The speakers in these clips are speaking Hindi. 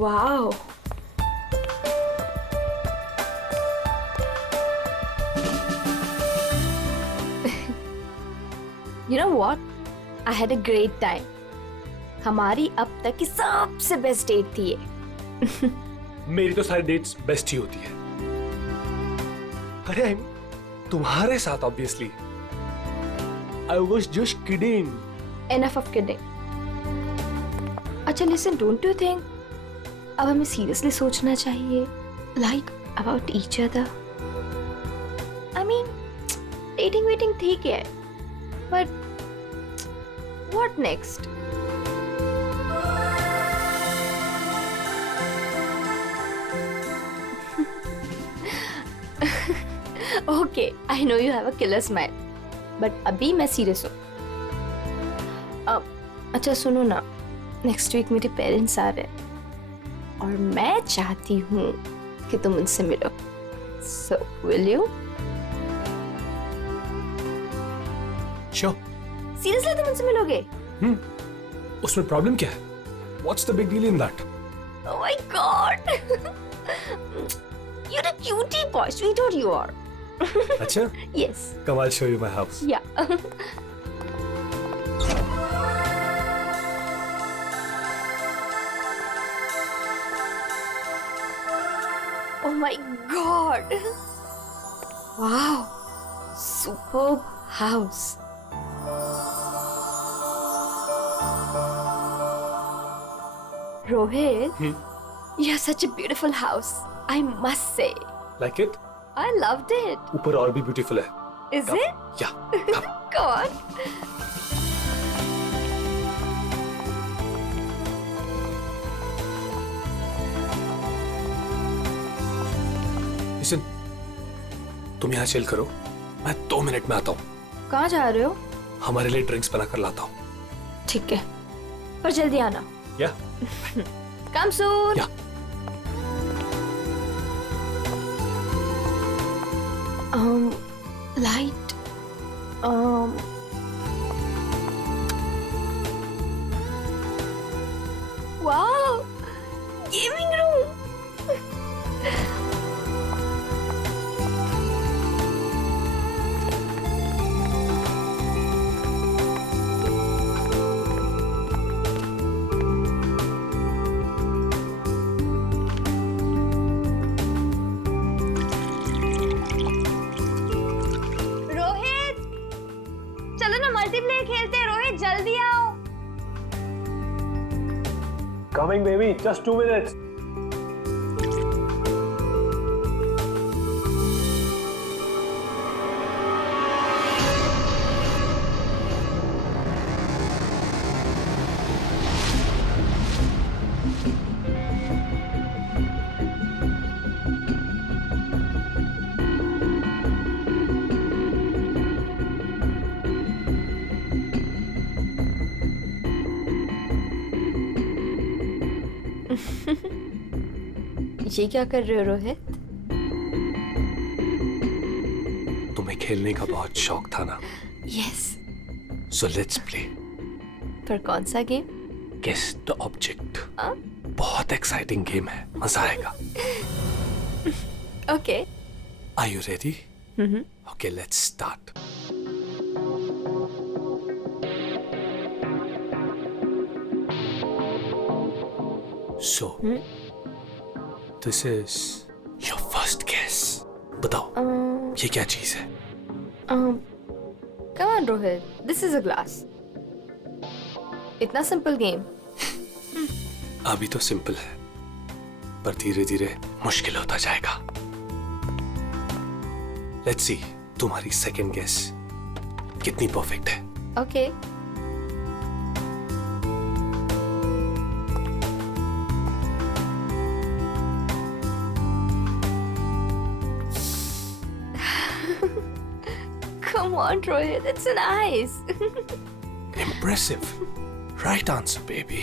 Wow. You know what? I had a great time. हमारी अब तक की सबसे बेस्ट डेट थी ये. मेरी तो सारी डेट्स बेस्ट ही होती है. अरे तुम्हारे साथ obviously. I was just kidding. Enough of kidding. अच्छा listen, don't you think अब हमें seriously सोचना चाहिए like about each other? I mean, dating ठीक है, but what next? Okay, I know you have a killer smile, but अभी मैं सीरियस हूँ. अच्छा सुनो ना, नेक्स्ट वीक मेरे पेरेंट्स आ रहे हैं और मैं चाहती हूँ कि तुम उनसे मिलो. So will you? Sure. Seriously तुम उनसे मिलोगे? उसमें प्रॉब्लम क्या है? What's the big deal in that? Oh my God! You're a cutie boy, sweetheart you are. अच्छा? Yes. Come, I'll show you my house. Yeah. Oh my God! Wow! Superb house. Rohit, you have such a beautiful house. I must say. Like it? I loved it. ऊपर और भी beautiful है. Is Come. it? Yeah. Come. Go on. Listen, तुम यहाँ चिल करो. मैं 2 मिनट में आता हूँ. कहाँ जा रहे हो? हमारे लिए ड्रिंक्स बनाकर लाता हूँ. ठीक है, पर जल्दी आना. Yeah. Come soon. Yeah. Light. Wow, gaming room. Rohit, चलो ना मल्टीप्लेयर खेलते हैं. रोहित जल्दी आओ. Coming, baby. Just 2 minutes. ये क्या कर रहे हो रोहित? तुम्हें खेलने का बहुत शौक था ना? यस. So let's play. पर कौन सा गेम? Guess the object. हाँ? बहुत एक्साइटिंग गेम है. मजा आएगा. Okay. Are you ready? Okay, let's start. So, this is your first guess. बताओ, ये क्या चीज है? Come on Rohit, this is a glass. इतना सिंपल गेम. अभी तो सिंपल है, पर धीरे धीरे मुश्किल होता जाएगा. Let's see, तुम्हारी सेकंड गेस कितनी परफेक्ट है. Okay. Come on, Rohit, it's nice. Impressive. Right answer, baby.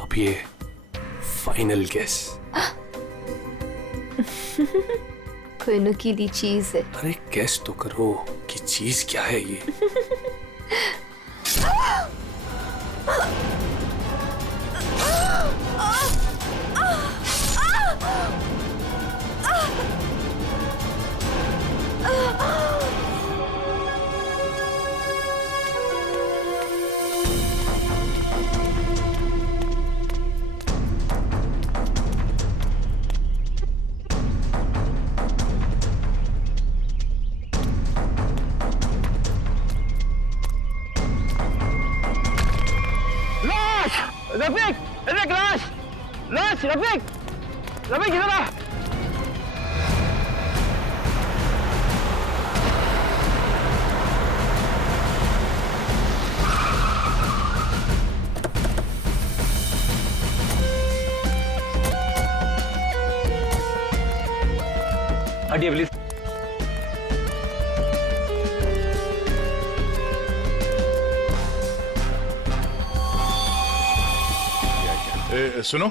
अब ये फाइनल गेस. कोई नुकीली चीज है। अरे गेस तो करो कि चीज क्या है ये। रफीक, रफीक लाश, लाश, रफीक, रफीक इधर आ। हटिए प्लीज। सुनो,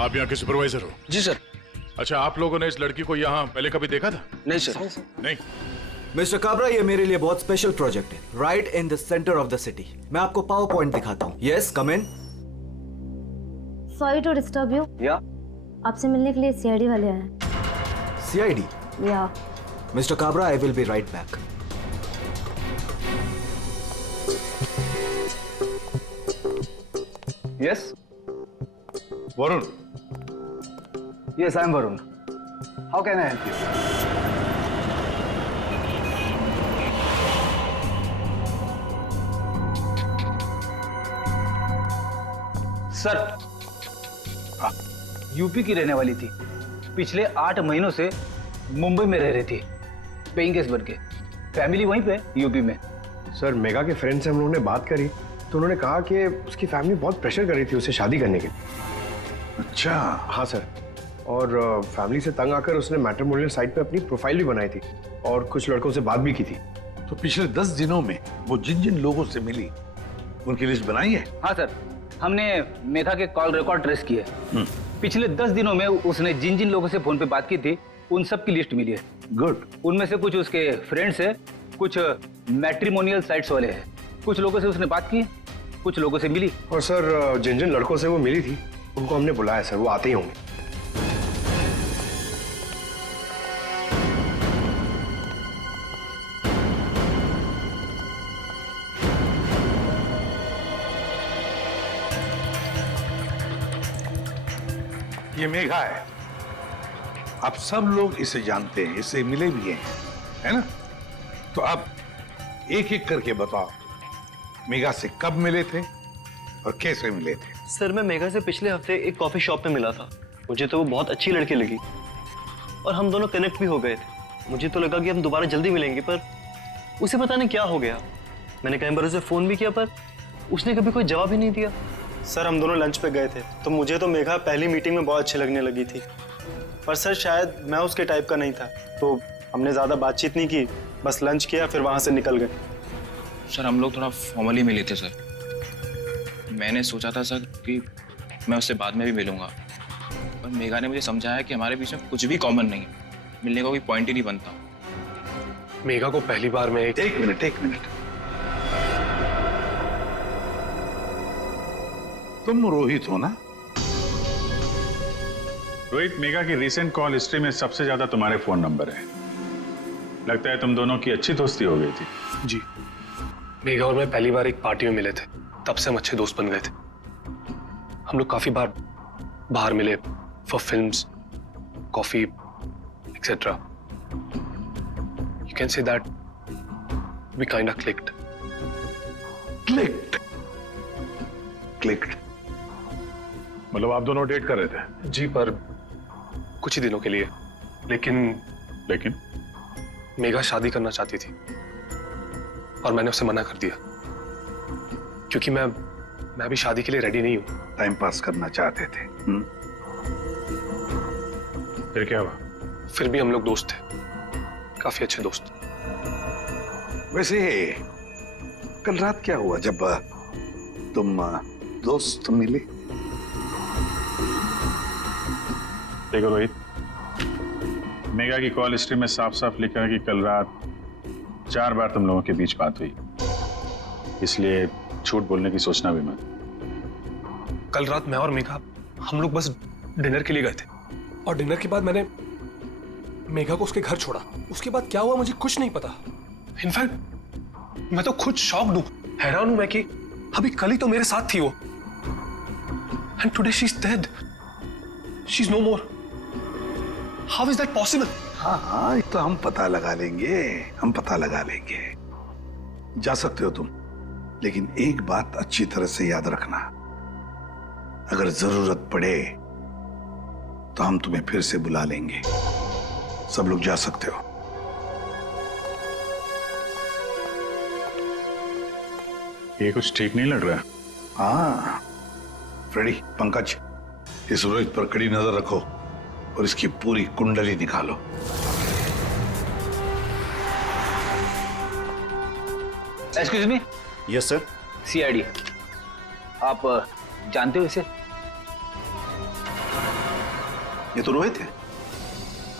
आप यहाँ के सुपरवाइजर हो? जी सर। अच्छा, आप लोगों ने इस लड़की को यहाँ पहले कभी देखा था? नहीं सर। नहीं। मिस्टर काबरा, ये मेरे लिए बहुत स्पेशल प्रोजेक्ट है। Right in the centre of the city. मैं आपको पावर पॉइंट दिखाता हूँ। Yes, come in. Sorry to disturb you. या आपसे मिलने के लिए सीआईडी वाले आए हैं। सीआईडी? या mister Kabra, I will be right back. Yes, Varun, yes I am Varun. How can I help you? Sir, UP की रहने वाली थी। पिछले 8 महीनों से मुंबई में रह रही थी, पेइंग गेस्ट बन के। फैमिली वहीं पे यूपी में। सर, मेगा के फ्रेंड से हम लोगों ने बात करी तो उन्होंने कहा कि उसकी फैमिली बहुत प्रेशर कर रही थी उसे शादी करने के लिए। अच्छा। हाँ सर, और फैमिली से तंग आकर उसने मैट्रिमोनियल साइट पे अपनी प्रोफाइल भी बनाई थी और कुछ लड़कों से बात भी की थी। तो पिछले 10 दिनों में वो जिन जिन लोगों से मिली उनकी लिस्ट बनाई है? हाँ सर, हमने मेघा के कॉल रिकॉर्ड ट्रेस किए। पिछले 10 दिनों में उसने जिन जिन लोगों से फोन पे बात की थी उन सब की लिस्ट मिली है। गुड। उनमें से कुछ उसके फ्रेंड्स है, कुछ मैट्रिमोनियल साइट्स वाले हैं। कुछ लोगों से उसने बात की, कुछ लोगों से मिली। और सर, जिन जिन लड़कों से वो मिली थी उनको हमने बुलाया सर, वो आते ही होंगे। ये मेघा है। आप सब लोग इसे जानते हैं, इससे मिले भी हैं, है ना? तो अब एक एक करके बताओ, मेघा से कब मिले थे और कैसे मिले थे? सर, मैं मेघा से पिछले हफ्ते एक कॉफी शॉप में मिला था। मुझे तो वो बहुत अच्छी लड़की लगी और हम दोनों कनेक्ट भी हो गए थे। मुझे तो लगा कि हम दोबारा जल्दी मिलेंगे, पर उसे पता नहीं क्या हो गया। मैंने कई बार उसे फोन भी किया पर उसने कभी कोई जवाब ही नहीं दिया। सर, हम दोनों लंच पे गए थे तो मुझे तो मेघा पहली मीटिंग में बहुत अच्छी लगने लगी थी, पर सर शायद मैं उसके टाइप का नहीं था, तो हमने ज़्यादा बातचीत नहीं की, बस लंच किया फिर वहाँ से निकल गए। सर, हम लोग थोड़ा फॉर्मली मिले थे सर। मैंने सोचा था सर कि मैं उससे बाद में भी मिलूंगा, पर मेघा ने मुझे समझाया कि हमारे बीच में कुछ भी कॉमन नहीं है, मिलने का कोई पॉइंट ही नहीं बनता। मेघा को पहली बार में एक मिनट। तुम रोहित हो ना? रोहित, मेघा की रिसेंट कॉल हिस्ट्री में सबसे ज्यादा तुम्हारे फोन नंबर है। लगता है तुम दोनों की अच्छी दोस्ती हो गई थी। जी, मेघा और मैं पहली बार एक पार्टी में मिले थे, तब से हम अच्छे दोस्त बन गए थे। हम लोग काफी बार बाहर मिले for films, coffee etcetera. You can say that we kind of clicked. मतलब आप दोनों डेट कर रहे थे? जी, पर कुछ ही दिनों के लिए। लेकिन मेघा शादी करना चाहती थी और मैंने उसे मना कर दिया, क्योंकि मैं भी शादी के लिए रेडी नहीं हूं। टाइम पास करना चाहते थे। फिर क्या हुआ? फिर भी हम लोग दोस्त थे, काफी अच्छे दोस्त। वैसे कल रात क्या हुआ जब तुम दोस्त मिले? देखो रोहित, मेगा की कॉल हिस्ट्री में साफ साफ लिखा है कि कल रात 4 बार तुम लोगों के बीच बात हुई, इसलिए झूठ बोलने की सोचना भी मत। कल रात मैं और मेघा हम लोग बस डिनर के लिए गए थे और डिनर के बाद मैंने मेघा को उसके घर छोड़ा। उसके बाद क्या हुआ मुझे कुछ नहीं पता। इनफैक्ट मैं तो खुद शॉक्ड हूं, हैरान हूं मैं कि अभी कल ही तो मेरे साथ थी वो, and today she is dead, she is no more. How is that possible? हाँ हाँ, ये तो हम पता लगा लेंगे, हम पता लगा लेंगे। जा सकते हो तुम, लेकिन एक बात अच्छी तरह से याद रखना, अगर जरूरत पड़े तो हम तुम्हें फिर से बुला लेंगे। सब लोग जा सकते हो। ये कुछ ठीक नहीं लग रहा। हाँ फ्रेडी, पंकज, इस रोहित पर कड़ी नजर रखो और इसकी पूरी कुंडली निकालो। Excuse me. Yes sir. CID, आप जानते हो इसे? ये तो रोहित है।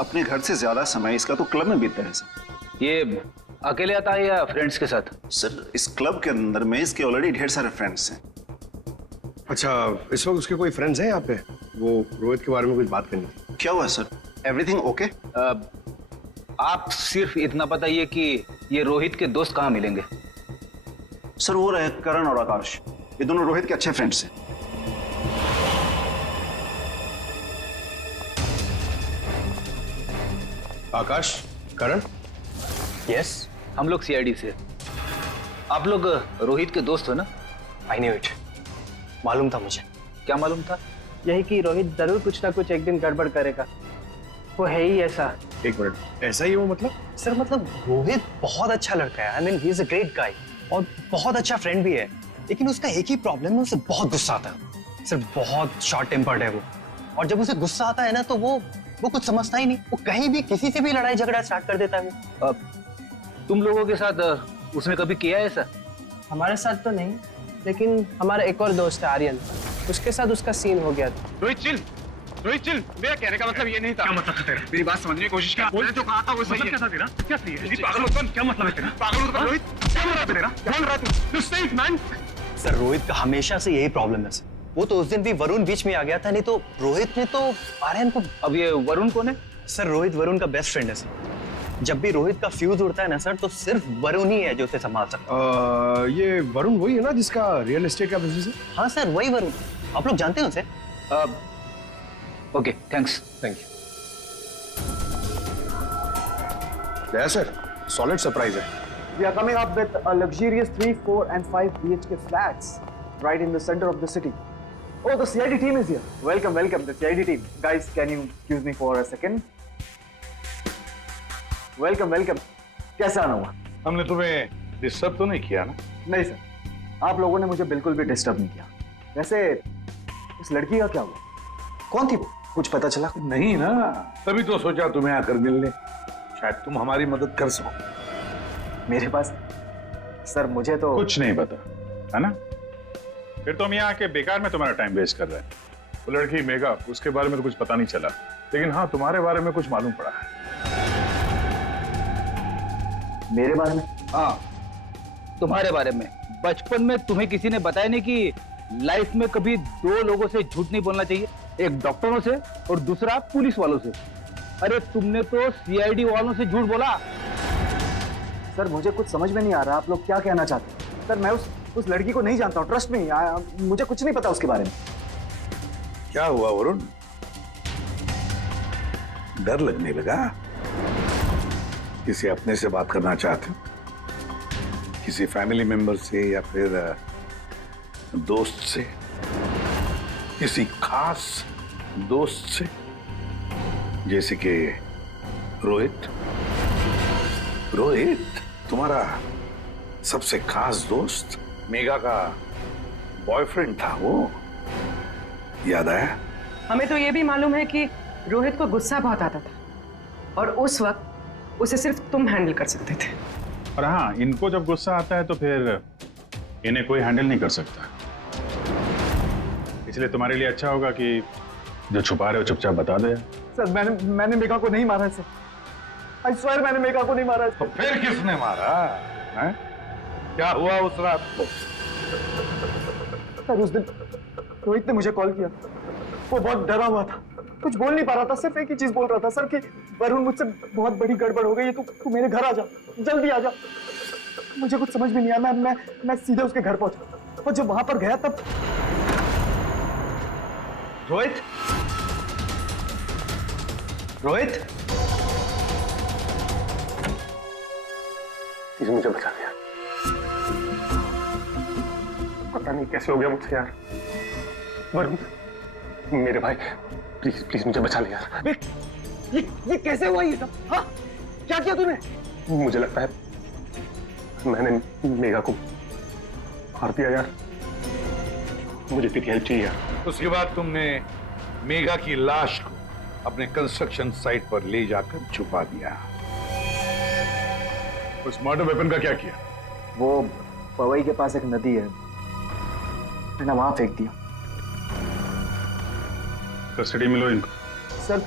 अपने घर से ज्यादा समय इसका तो क्लब में बीतता है सर। ये अकेले आता है या फ्रेंड्स के साथ? सर इस क्लब के अंदर में इसके ऑलरेडी ढेर सारे फ्रेंड्स हैं। अच्छा, इस वक्त उसके कोई फ्रेंड्स हैं यहाँ पे? वो रोहित के बारे में कुछ बात करनी थी। क्या हुआ सर? Everything okay? आप सिर्फ इतना बताइए कि ये रोहित के दोस्त कहाँ मिलेंगे? सर वो रहे करण और आकाश, ये दोनों रोहित के अच्छे फ्रेंड्स हैं। आकाश, करण? यस, हम लोग सीआईडी से। आप लोग रोहित के दोस्त हो ना? आई न्यू इट, मालूम था मुझे। क्या मालूम था? यही कि रोहित जरूर कुछ ना कुछ एक दिन गड़बड़ करेगा, वो है ही ऐसा। एक मिनट, ऐसा ही वो मतलब? सर मतलब रोहित बहुत अच्छा लड़का है, I mean he is a great guy और बहुत अच्छा फ्रेंड भी है, लेकिन उसका एक ही प्रॉब्लम है, उसे बहुत गुस्सा आता है। सर बहुत शॉर्ट टेम्पर्ड है वो, और जब उसे गुस्सा आता है ना तो वो कुछ समझता ही नहीं, वो कहीं भी किसी से भी लड़ाई झगड़ा स्टार्ट कर देता है। तुम लोगों के साथ उसने कभी किया है ऐसा? हमारे साथ तो नहीं, लेकिन हमारा एक और दोस्त है आर्यन, उसके साथ उसका सीन हो गया था। रोहित चिल, रोहित चिल, मेरा कहने का मतलब ये नहीं था। क्या मतलब था तेरा? मेरी बात समझने की कोशिश कर। मैंने जो कहा था वो सही है। क्या था तेरा? क्या थी? पागल मत बन। क्या मतलब है तेरा? पागल मत बन रोहित। क्या बोल रहा है तेरा? बोल रहा तू? Stay man. सर रोहित का हमेशा से यही प्रॉब्लम है सर। वो तो उस दिन भी वरुण बीच में आ गया था, नहीं तो रोहित ने तो आर्यन को। अब ये वरुण कौन है? सर रोहित वरुण का बेस्ट फ्रेंड है सर। जब भी रोहित का फ्यूज उड़ता है ना सर, तो सिर्फ वरुण ही है जो उसे संभाल सकता है। ये वरुण वही है ना जिसका रियल एस्टेट का बिजनेस है? हाँ सर वही वरुण, आप लोग जानते हैं उसे? Okay thanks. Thank you. Yes sir, solid surprise है। We are coming up with a luxurious 3, 4 and 5 BHK flats right in the center of the city. Oh, the CID team is here. Welcome, welcome, the CID team. Guys, can you excuse me for a second? Welcome, welcome. कैसा आना हुआ? हमने तुम्हें डिस्टर्ब तो नहीं किया ना? नहीं सर, आप लोगों ने मुझे बिल्कुल भी डिस्टर्ब नहीं किया। वैसे इस लड़की का क्या हुआ? कौन थी वो? कुछ पता चला? नहीं ना, तभी तो सोचा तुम्हें आकर मिलने, शायद तुम हमारी मदद कर सको। मेरे पास सर मुझे तो कुछ नहीं पता है ना, फिर तुम यहाँ आके बेकार में तुम्हारा टाइम वेस्ट कर रहे हैं। वो लड़की मेघा, उसके बारे में तो कुछ पता नहीं चला, लेकिन हाँ तुम्हारे बारे में कुछ मालूम पड़ा है। मेरे बारे में? हाँ तुम्हारे बारे में। बचपन में तुम्हें किसी ने बताया नहीं कि लाइफ में कभी 2 लोगों से झूठ नहीं बोलना चाहिए, एक डॉक्टरों से और दूसरा पुलिस वालों से। अरे तुमने तो सीआईडी वालों से झूठ बोला। सर मुझे कुछ समझ में नहीं आ रहा, आप लोग क्या कहना चाहते हैं? सर मैं उस लड़की को नहीं जानता हूँ, ट्रस्ट मी, मुझे कुछ नहीं पता उसके बारे में। क्या हुआ वरुण, डर लगने लगा? किसी अपने से बात करना चाहते हो? किसी फैमिली मेंबर से या फिर दोस्त से? किसी खास दोस्त से, जैसे कि रोहित? रोहित तुम्हारा सबसे खास दोस्त, मेघा का बॉयफ्रेंड था वो, याद आया? हमें तो ये भी मालूम है कि रोहित को गुस्सा बहुत आता था और उस वक्त उसे सिर्फ तुम हैंडल कर सकते थे। और हाँ, इनको जब गुस्सा आता है तो फिर इन्हें कोई हैंडल नहीं कर सकता, इसलिए तुम्हारे लिए अच्छा होगा कि जो छुपा रहे हो चुपचाप बता दे। सर मैंने मेघा को नहीं मारा सर। आई स्वेयर मैंने मेघा को नहीं मारा। तो फिर किसने मारा है? क्या हुआ उस रात को? सर उस दिन रोहित ने मुझे कॉल किया, वो बहुत डरा हुआ था, कुछ बोल नहीं पा रहा था, सिर्फ एक ही चीज बोल रहा था सर कि वरुण मुझसे बहुत बड़ी गड़बड़ हो गई है, तू मेरे घर आ जा, जल्दी आ जा। मुझे कुछ समझ भी नहीं आया, मैं सीधे उसके घर पहुंचा और जब वहां पर गया तब रोहित, रोहित, प्लीज मुझे बचा दिया। पता नहीं कैसे हो गया मुझसे यार। वरुण, मेरे भाई, प्लीज प्लीज मुझे बचा लिया यार। ये कैसे हुआ ये सब? हाँ, क्या किया तूने? मुझे लगता है मैंने मेघा को मार दिया यार। मुझे तेरी हेल्प चाहिए यार। उसके बाद तुमने मेघा की लाश को अपने कंस्ट्रक्शन साइट पर ले जाकर छुपा दिया। उस मर्डर वेपन का क्या किया? वो पवई के पास एक नदी है, मैंने वहां फेंक दिया। कस्टडी में लो इनको। सर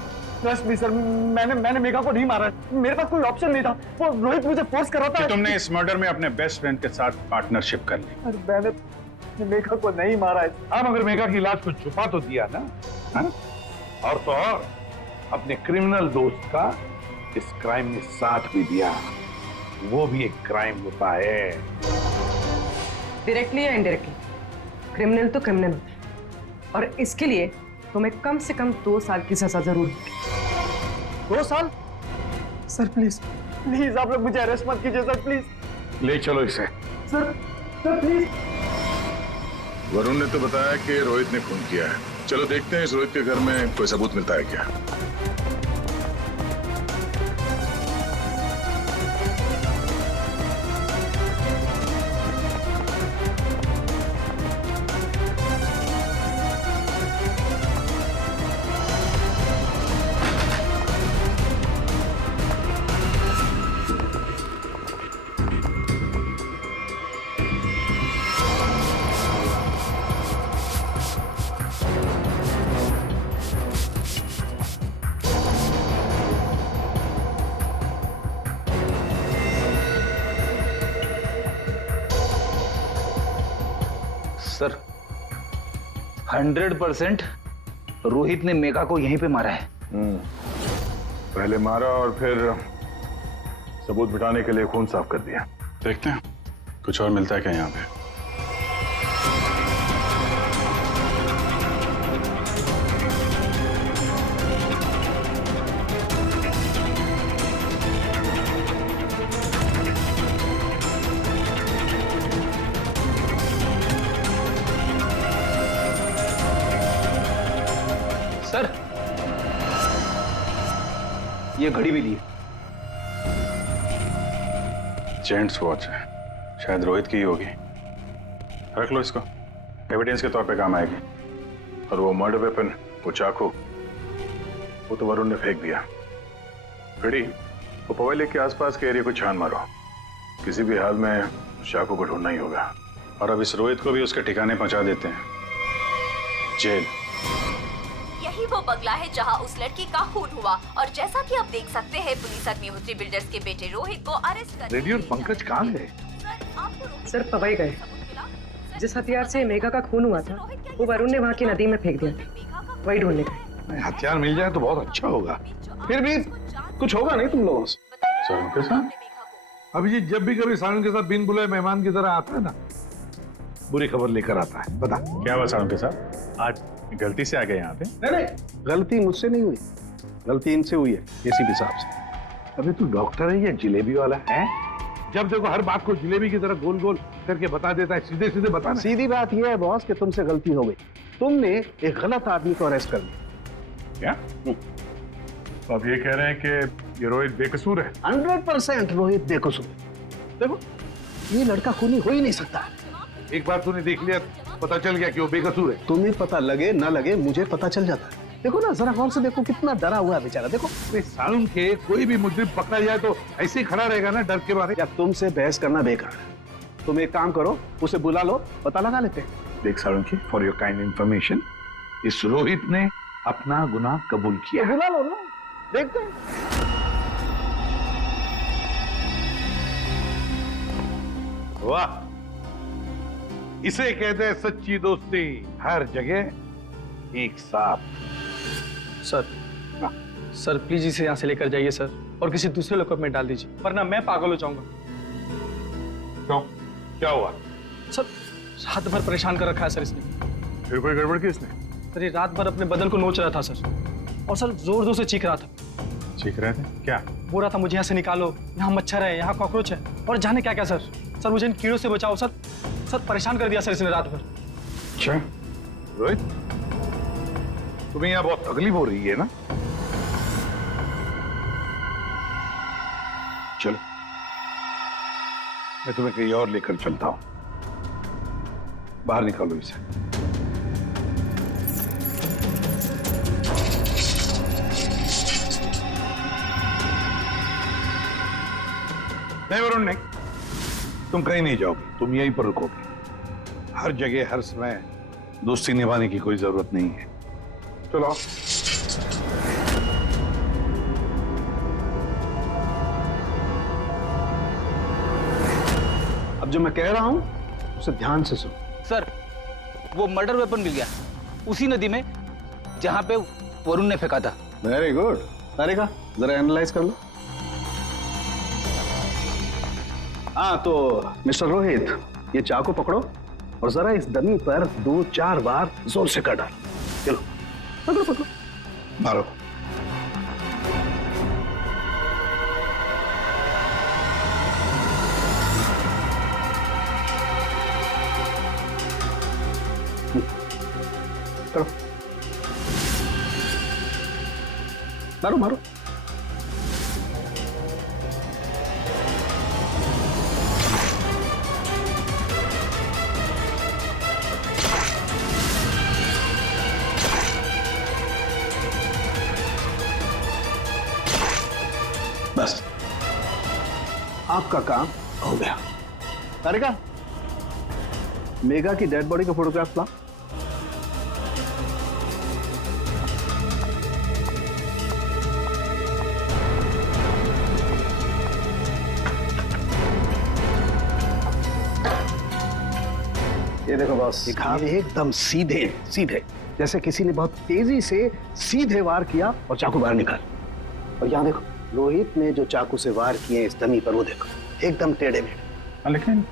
ट्रस्ट मी सर, मैंने मेघा को नहीं मारा, मेरे पास कोई ऑप्शन नहीं था, वो रोहित मुझे फोर्स कर रहा था। तुमने इस मर्डर में अपने बेस्ट फ्रेंड के साथ पार्टनरशिप कर ली। अरे मैंने मेघा को नहीं मारा है। हाँ, मगर मेघा की लाश को छुपा तो दिया ना? हाँ? और तो और अपने क्रिमिनल दोस्त का इस क्राइम में साथ भी दिया। वो भी एक क्राइम होता है। डायरेक्टली या इनडायरेक्टली क्रिमिनल तो क्रिमिनल होता है, और इसके लिए तुम्हें कम से कम 2 साल की सजा जरूर होगी। 2 साल? सर प्लीज प्लीज आप लोग मुझे अरेस्ट मत कीजिए सर, प्लीज। ले चलो इसे। Sir please. वरुण ने तो बताया कि रोहित ने खून किया है। चलो देखते हैं इस रोहित के घर में कोई सबूत मिलता है क्या। सर 100% रोहित ने मेघा को यहीं पे मारा है। पहले मारा और फिर सबूत मिटाने के लिए खून साफ कर दिया। देखते हैं कुछ और मिलता है क्या यहाँ पे। सर ये घड़ी भी ली है। जेंट्स वॉच है, शायद रोहित की ही होगी। रख लो इसको, एविडेंस के तौर पे काम आएगी। और वो मर्डर वेपन, वो चाकू, वो तो वरुण ने फेंक दिया। घड़ी, वो पवई लेक के आसपास के एरिया को छान मारो। किसी भी हाल में चाकू को ढूंढना ही होगा। और अब इस रोहित को भी उसके ठिकाने पहुंचा देते हैं, जेल। यही वो बंगला है जहां उस लड़की का खून हुआ, और जैसा कि आप देख सकते हैं पुलिस अग्निहोत्री बिल्डर्स के बेटे रोहित को अरेस्ट कर। रेडी और पंकज कहाँ गए? सर पवई गए। जिस हथियार से मेघा का खून हुआ था वो वरुण ने वहाँ की नदी में फेंक दिया, वही ढूंढने गए। हथियार मिल जाए तो बहुत अच्छा होगा। फिर भी कुछ होगा नहीं तुम लोगों से? सारुण के साथ? अभिजीत जब भी कभी सारुण के साथ बिन बुलाए मेहमान की तरह आता है ना, बुरी खबर लेकर आता है। बता क्या हुआ सारुण के साथ? आज गलती से आ गए यहाँ पे? नहीं, गलती मुझसे नहीं हुई, गलती इनसे हुई है, एसीपी साहब से। अबे तू डॉक्टर है या जिलेबी वाला है? जब देखो हर बात को जिलेबी की तरह गोल गोल करके बता देता है, सीधे सीधे बता। सीधी बात यह है बॉस कि तुमसे गलती हो गई, तुमने एक गलत आदमी को अरेस्ट कर लिया। क्या? तो आप ये कह रहे हैं कि ये रोहित बेकसूर है? 100% रोहित बेकसूर। देखो ये लड़का खूनी हो ही नहीं सकता। एक बार तूने देख लिया, पता चल गया कि वो बेकसूर है। तुम्हें पता लगे ना लगे, मुझे पता चल जाता है। देखो ना, जरा गौर से देखो, कितना डरा हुआ है बेचारा। देखो सारुण के कोई भी मुजरिम पकड़ा जाए तो ऐसे ही खड़ा रहेगा ना, डर के मारे। या तुमसे बहस करना बेकार है। तुम एक काम करो, उसे बुला लो, पता लगा लेते हैं। देख सारुण की, फॉर योर काइंड इंफॉर्मेशन, इस रोहित ने अपना गुनाह कबूल किया। बुला लो ना, देखते हैं। वाह, इसे कहते हैं सच्ची दोस्ती, हर जगह एक साथ। सर प्लीज इसे यहाँ से लेकर जाइए सर, और किसी दूसरे लॉकअप में डाल दीजिए, वरना मैं पागल हो जाऊंगा। क्यों, क्या हुआ? सर रात भर परेशान कर रखा है सर इसने। फिर कोई गड़बड़ की इसने? सर ये रात भर अपने बदन को नोच रहा था सर, और सर जोर जोर से चीख रहा था। चीख रहे थे क्या? बोल रहा था मुझे यहाँ से निकालो, यहाँ मच्छर है, यहाँ कॉकरोच है, और जाने क्या क्या सर। सर मुझे इन कीड़ों से बचाओ सर। सर परेशान कर दिया सर इसने रात भर। अच्छा रोहित, तुम्हें यहाँ बहुत तकलीफ हो रही है ना? चलो मैं तुम्हें कहीं और लेकर चलता हूं, बाहर निकालो इसे। नहीं वरुण नहीं, तुम कहीं नहीं जाओगे, तुम यहीं पर रुकोगे। हर जगह हर समय दोस्ती निभाने की कोई जरूरत नहीं है। चलो अब जो मैं कह रहा हूं उसे ध्यान से सुनो। सर वो मर्डर वेपन मिल गया उसी नदी में जहां पे वरुण ने फेंका था। Very good. अरे का जरा एनालाइज कर लो। हाँ तो मिस्टर रोहित, ये चाकू पकड़ो और जरा इस डमी पर 2-4 बार जोर से कर डालो। चलो पकड़ो पकड़ो, मारो। करो, मारो मारो। बस आपका काम हो गया। अरे का मेघा की डेड बॉडी का फोटोग्राफ ला। ये देखो बॉस, घाव एकदम सीधे सीधे, जैसे किसी ने बहुत तेजी से सीधे वार किया और चाकू बाहर निकाल। और यहाँ देखो रोहित ने जो चाकू से वार किए इस डमी पर, वो देखो एकदम टेढ़े मेढ़े। लेकिन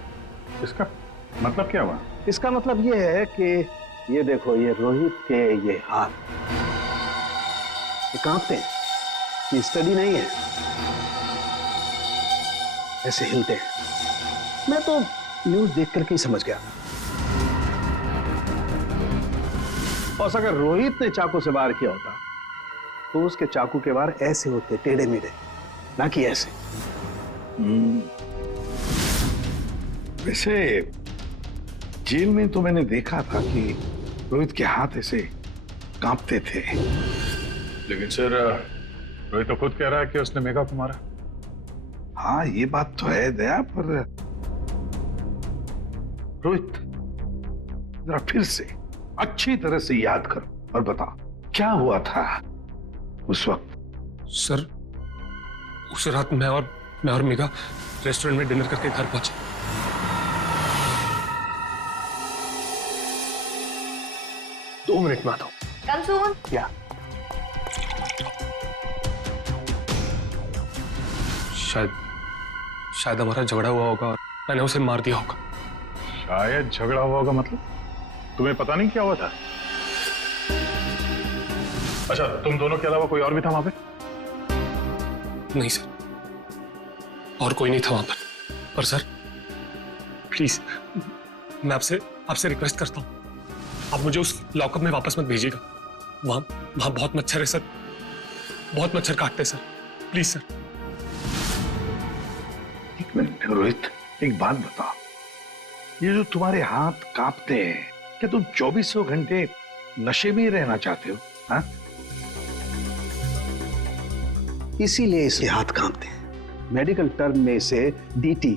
इसका मतलब क्या हुआ? इसका मतलब ये है कि ये देखो, ये रोहित के ये हाथ ये कांपते हैं, ये स्टडी नहीं है, ऐसे हिलते हैं। मैं तो न्यूज देख करके ही समझ गया। और अगर रोहित ने चाकू से वार किया होता तो उसके चाकू के वार ऐसे होते, टेढ़े मेढ़े, ना कि ऐसे। वैसे जेल में तो मैंने देखा था कि रोहित के हाथ ऐसे कांपते थे। लेकिन सर रोहित तो खुद कह रहा है कि उसने मेघा को मारा। हाँ ये बात तो है दया, पर रोहित जरा फिर से अच्छी तरह से याद करो और बताओ क्या हुआ था उस वक्त। सर उस रात मैं और मेघा रेस्टोरेंट में डिनर करके घर पहुंचे। दो मिनट में आता हूं। कम सून। क्या? शायद हमारा झगड़ा हुआ होगा और मैंने उसे मार दिया होगा। शायद झगड़ा हुआ होगा मतलब? तुम्हें पता नहीं क्या हुआ था? अच्छा, तुम दोनों के अलावा कोई और भी था वहां पे? नहीं सर, और कोई नहीं था वहां पर सर प्लीज मैं आपसे रिक्वेस्ट करता हूं, आप मुझे उस लॉकअप में वापस मत भेजिएगा। वहां बहुत मच्छर है सर, बहुत मच्छर काटते हैं सर, प्लीज सर। एक मिनट रोहित, एक बात बताओ, ये जो तुम्हारे हाथ कांपते हैं, क्या तुम 24 घंटे नशे में ही रहना चाहते हो? हाँ? इसीलिए इसके हाथ कांपते हैं। मेडिकल टर्म में इसे डीटी,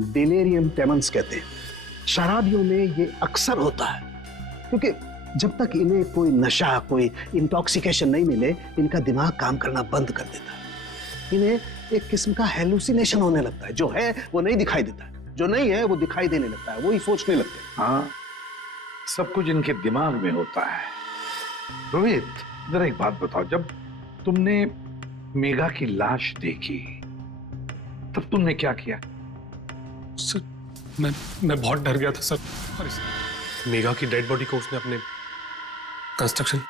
डिलेरियम ट्रेमेंस कहते हैं। शराबियों में ये अक्सर होता है, क्योंकि जब तक इन्हें कोई नशा, कोई इंटॉक्सिकेशन नहीं मिले, इनका दिमाग काम करना बंद कर देता है। इन्हें एक किस्म का हेलुसिनेशन होने लगता है, जो है वो नहीं दिखाई देता है। जो नहीं है वो दिखाई देने लगता है, वही सोचने लगते हैं। हाँ, सब कुछ इनके दिमाग में होता है। रोहित, जरा एक बात बताओ, जब तुमने मेघा की लाश देखी तब तुमने क्या किया? सर मैं बहुत डर गया था सर। और मेघा की डेड बॉडी को उसने अपने कंस्ट्रक्शन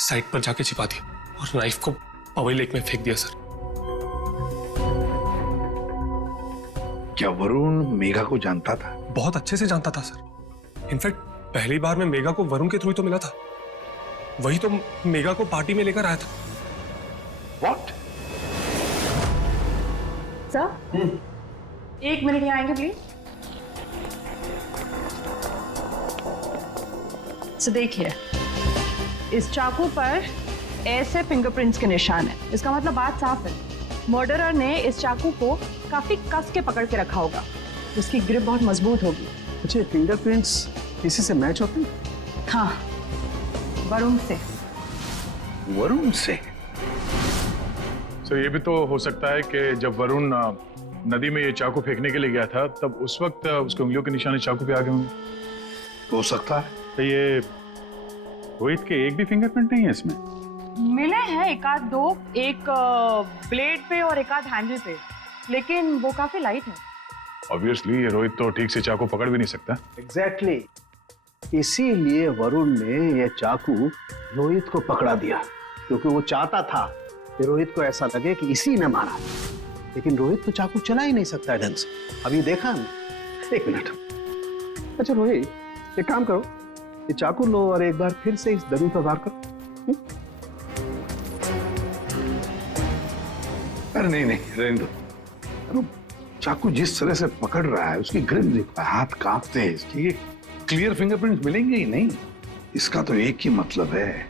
साइट पर जाके छिपा दिया और नाइफ को पवई लेक में फेंक दिया सर। क्या वरुण मेघा को जानता था? बहुत अच्छे से जानता था सर। इनफैक्ट पहली बार मैं मेघा को वरुण के थ्रू ही तो मिला था। वही तो मेघा को पार्टी में लेकर आया था। What? सर, 1 मिनट यहाँ आएंगे प्लीज। तो देखिए, इस चाकू पर ऐसे फिंगरप्रिंट्स के निशान है। इसका मतलब बात साफ है, मर्डरर ने इस चाकू को काफी कस के पकड़ के रखा होगा। उसकी ग्रिप बहुत मजबूत होगी। अच्छा, फिंगरप्रिंट्स किसी से मैच होते हैं? हाँ, वरुण से। वरुण से? सर ये भी तो हो सकता है कि जब वरुण नदी में ये चाकू फेंकने के लिए गया था तब उस वक्त उसकी उंगलियों के निशान चाकू पे आ गए होंगे। हो सकता है। तो ये रोहित के एक भी फिंगरप्रिंट नहीं है इसमें? मिले हैं एक आध दो, एक ब्लेड पे और एक आध हैंडल पे, लेकिन वो काफी लाइट है। ऑब्वियसली ये रोहित तो ठीक से चाकू पकड़ भी नहीं सकता। एग्जैक्टली, इसीलिए वरुण ने यह चाकू रोहित को पकड़ा दिया, क्योंकि वो चाहता था कि रोहित को ऐसा लगे कि इसी ने मारा। लेकिन रोहित तो चाकू चला ही नहीं सकता ढंग से। अभी देखा हमने। 1 मिनट। अच्छा रोहित, एक काम करो, ये चाकू लो और एक बार फिर से इस दरी पर वार करो। अरे नहीं नहीं, रहने दो। अरे चाकू जिस तरह से पकड़ रहा है, उसकी ग्रिप देखो, हाथ कांपते हैं इसके। क्लियर फिंगरप्रिंट्स मिलेंगे ही नहीं। इसका तो एक ही मतलब है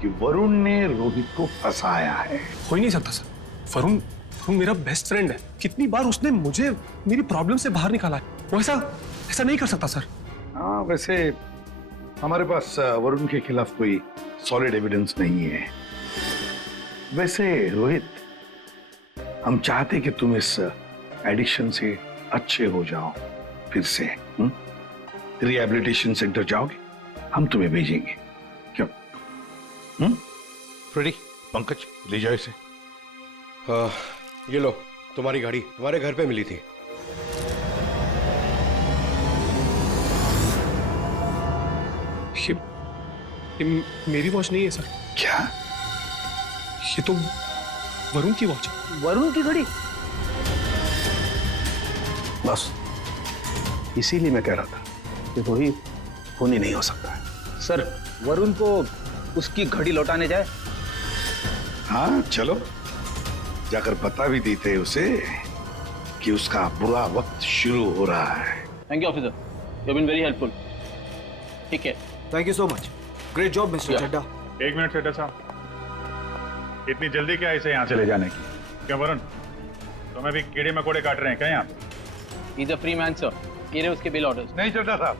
कि वरुण ने रोहित को फंसाया है। हो ही नहीं सकता सर। वरुण मेरा बेस्ट फ्रेंड है। कितनी बार उसने मुझे मेरी प्रॉब्लम से बाहर निकाला है। वो ऐसा नहीं कर सकता सर। हाँ, वैसे हमारे पास वरुण के खिलाफ कोई सॉलिड एविडेंस नहीं है। वैसे रोहित, हम चाहते कि तुम इस एडिक्शन से अच्छे हो जाओ, फिर से रिहैबिलिटेशन सेंटर जाओगे, हम तुम्हें भेजेंगे। क्यों? फ्रेडी, पंकज, ले जाओ इसे। ये लो, तुम्हारी गाड़ी तुम्हारे घर पे मिली थी। ये मेरी वॉच नहीं है सर। क्या? ये तो वरुण की वॉच है। वरुण की घड़ी? बस इसीलिए मैं कह रहा था कि रोहित खूनी नहीं हो सकता है। सर, वरुण को उसकी घड़ी लौटाने जाए? हाँ चलो, जाकर बता भी देते उसे कि उसका बुरा वक्त शुरू हो रहा है। Thank you officer, you have been very helpful. ठीक है, thank you so much. Great job mister Chadha. 1 minute Setha साहब, इतनी जल्दी क्या इसे यहाँ से ले जाने की? क्या वरुण, तुम्हें भी कीड़े मकोड़े काट रहे हैं क्या यहाँ पे? He is a free man sir. ये रहे उसके बिल ऑर्डर्स। नहीं चड्डा साहब,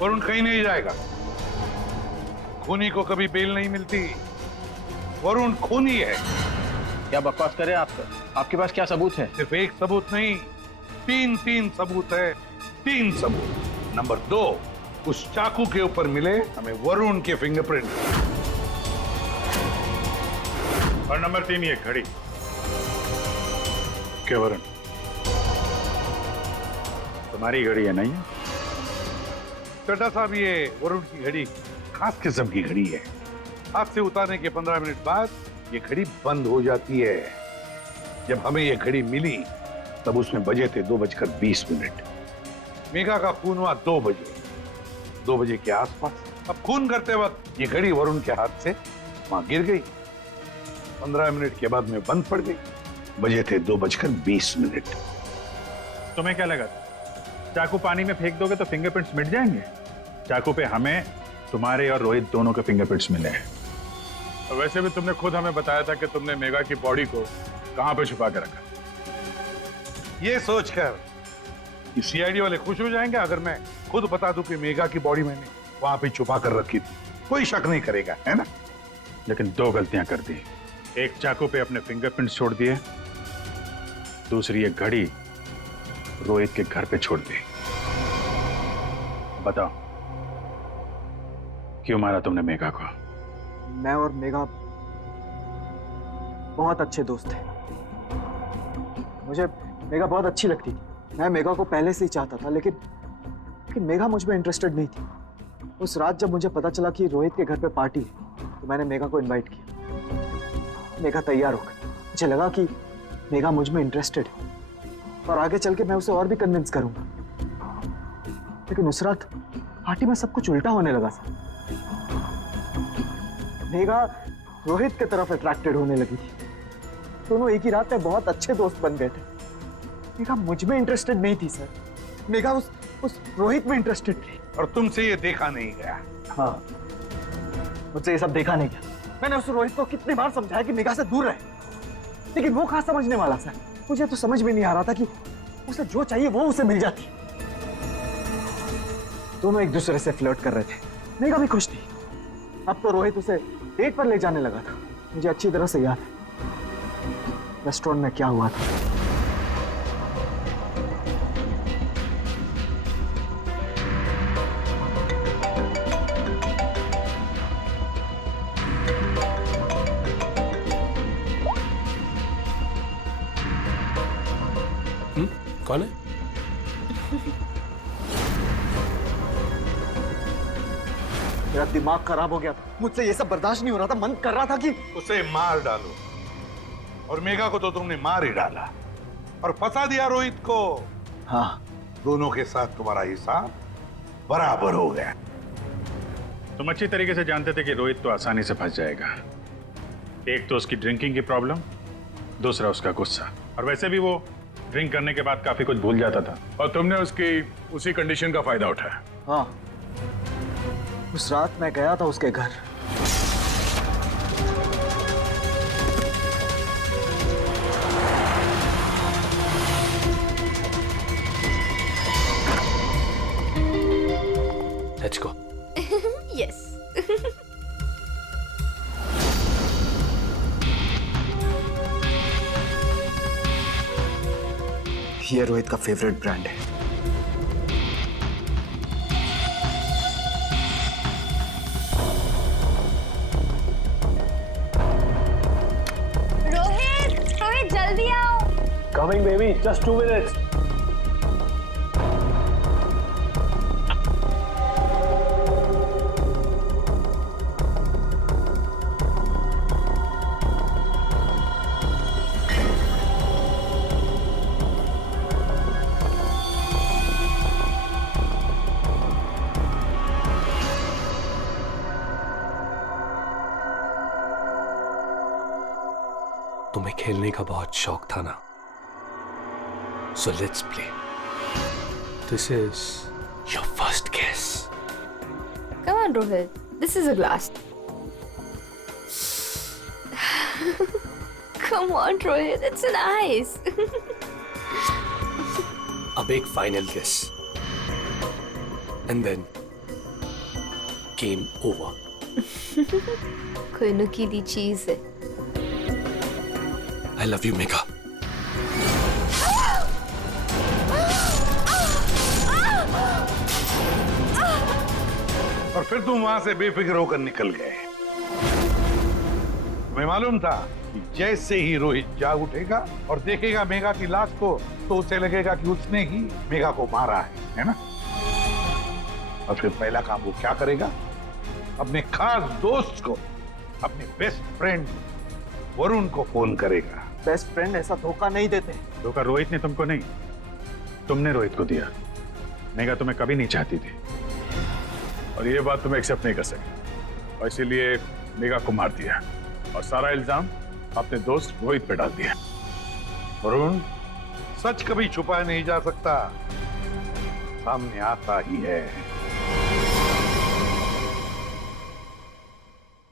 वरुण कहीं नहीं जाएगा। खूनी को कभी बेल नहीं मिलती। वरुण खूनी है। क्या बकवास कर रहे हैं आप सर? आपके पास क्या सबूत है? सिर्फ एक सबूत नहीं, तीन सबूत है। 3 सबूत। नंबर 2, उस चाकू के ऊपर मिले हमें वरुण के फिंगरप्रिंट। और नंबर 3 ये घड़ी। क्या वरुण, तुम्हारी घड़ी है नहीं? चड्डा साहब, ये वरुण की घड़ी खास किस्म की घड़ी है। हाथ से उतारने के 15 मिनट बाद ये घड़ी बंद हो जाती है। जब हमें ये घड़ी मिली तब उसमें बजे थे 2:20। मेघा का खून हुआ 2 बजे के आसपास। अब खून करते वक्त ये घड़ी वरुण के हाथ से वहां गिर गई। 15 मिनट के बाद में बंद पड़ गई। बजे थे 2:20। तुम्हें क्या लगा चाकू पानी में फेंक दोगे तो फिंगरप्रिंट्स मिट जाएंगे? चाकू पे हमें, तुम्हारे और रोहित दोनों के फिंगरप्रिंट्स मिले हैं। और वैसे भी तुमने खुद हमें बताया था कि तुमने मेघा की बॉडी को कहां पे छुपा के रखा। ये सोचकर कि सीआईडी वाले खुश हो जाएंगे अगर मैं खुद बता दूं कि मेघा की बॉडी मैंने वहां पे छुपा कर रखी थी। कोई शक नहीं करेगा, है ना? लेकिन 2 गलतियां कर दी। एक चाकू पे अपने फिंगरप्रिंट्स छोड़ दिए, दूसरी एक घड़ी रोहित के घर पे छोड़ दी। बताओ, क्यों मारा तुमने मेघा को? मैं और मेघा बहुत अच्छे दोस्त थे। मुझे मेघा बहुत अच्छी लगती थी। मैं मेघा को पहले से ही चाहता था, लेकिन मेघा मुझ में इंटरेस्टेड नहीं थी। उस रात जब मुझे पता चला कि रोहित के घर पे पार्टी है, तो मैंने मेघा को इनवाइट किया। मेघा तैयार हो गई। मुझे लगा कि मेघा मुझ में इंटरेस्टेड है और आगे चल के मैं उसे और भी कन्विंस करूंगा। लेकिन उस रात पार्टी में सब कुछ उल्टा होने लगा सर। मेघा रोहित की तरफ अट्रैक्टेड होने लगी थी। दोनों एक ही रात में बहुत अच्छे दोस्त बन गए थे। मेघा मुझ में इंटरेस्टेड नहीं थी सर। मेघा उस रोहित में इंटरेस्टेड थी। और तुमसे ये देखा नहीं गया? हाँ, मुझसे ये सब देखा नहीं गया। मैंने उस रोहित को कितनी बार समझाया कि मेघा से दूर रहे, लेकिन वो कहाँ समझने वाला सर। मुझे तो समझ में नहीं आ रहा था कि उसे जो चाहिए वो उसे मिल जाती। दोनों एक दूसरे से फ्लर्ट कर रहे थे। मेघा भी खुश थी। अब तो रोहित उसे डेट पर ले जाने लगा था। मुझे अच्छी तरह से याद है रेस्टोरेंट में क्या हुआ था। कौन है? मेरा दिमाग खराब हो गया था। मुझसे ये सब बर्दाश्त नहीं हो रहा था। मन कर रहा था कि उसे मार डालो। और मेघा को तो तुमने मार ही डाला और फंसा दिया रोहित को। हाँ, दोनों के साथ तुम्हारा हिसाब बराबर हो गया। तुम अच्छी तरीके से जानते थे कि रोहित तो आसानी से फंस जाएगा। एक तो उसकी ड्रिंकिंग की प्रॉब्लम, दूसरा उसका गुस्सा। और वैसे भी वो ड्रिंक करने के बाद काफी कुछ भूल जाता था, और तुमने उसकी उसी कंडीशन का फायदा उठाया। हाँ, उस रात मैं गया था उसके घर। Let's go. Yes. ये रोहित का फेवरेट ब्रांड है। रोहित जल्दी आओ। Coming baby, just 2 minutes. तुम्हें खेलने का बहुत शौक था ना, so let's play. This is your first kiss. Come on, Rohit. This is a glass. Come on, Rohit. It's nice. अब एक फाइनल किस, and then game over. कोई नुकीली चीज है। I love you, Megha. और फिर तुम वहां से बेफिक्र होकर निकल गए। तुम्हें मालूम था कि जैसे ही रोहित जाग उठेगा और देखेगा मेघा की लाश को, तो उसे लगेगा कि उसने ही मेघा को मारा है ना? और फिर पहला काम वो क्या करेगा? अपने खास दोस्त को, अपने बेस्ट फ्रेंड वरुण को फोन करेगा। बेस्ट फ्रेंड ऐसा धोखा नहीं देते। धोखा रोहित ने तुमको नहीं, तुमने रोहित को दिया। मेघा तुम्हें कभी नहीं चाहती थी, और ये बात तुम एक्सेप्ट नहीं कर सके, और इसीलिए मेघा को मार दिया और सारा इल्जाम अपने दोस्त रोहित पे डाल दिया। वरुण, सच कभी छुपाया नहीं जा सकता, सामने आता ही है।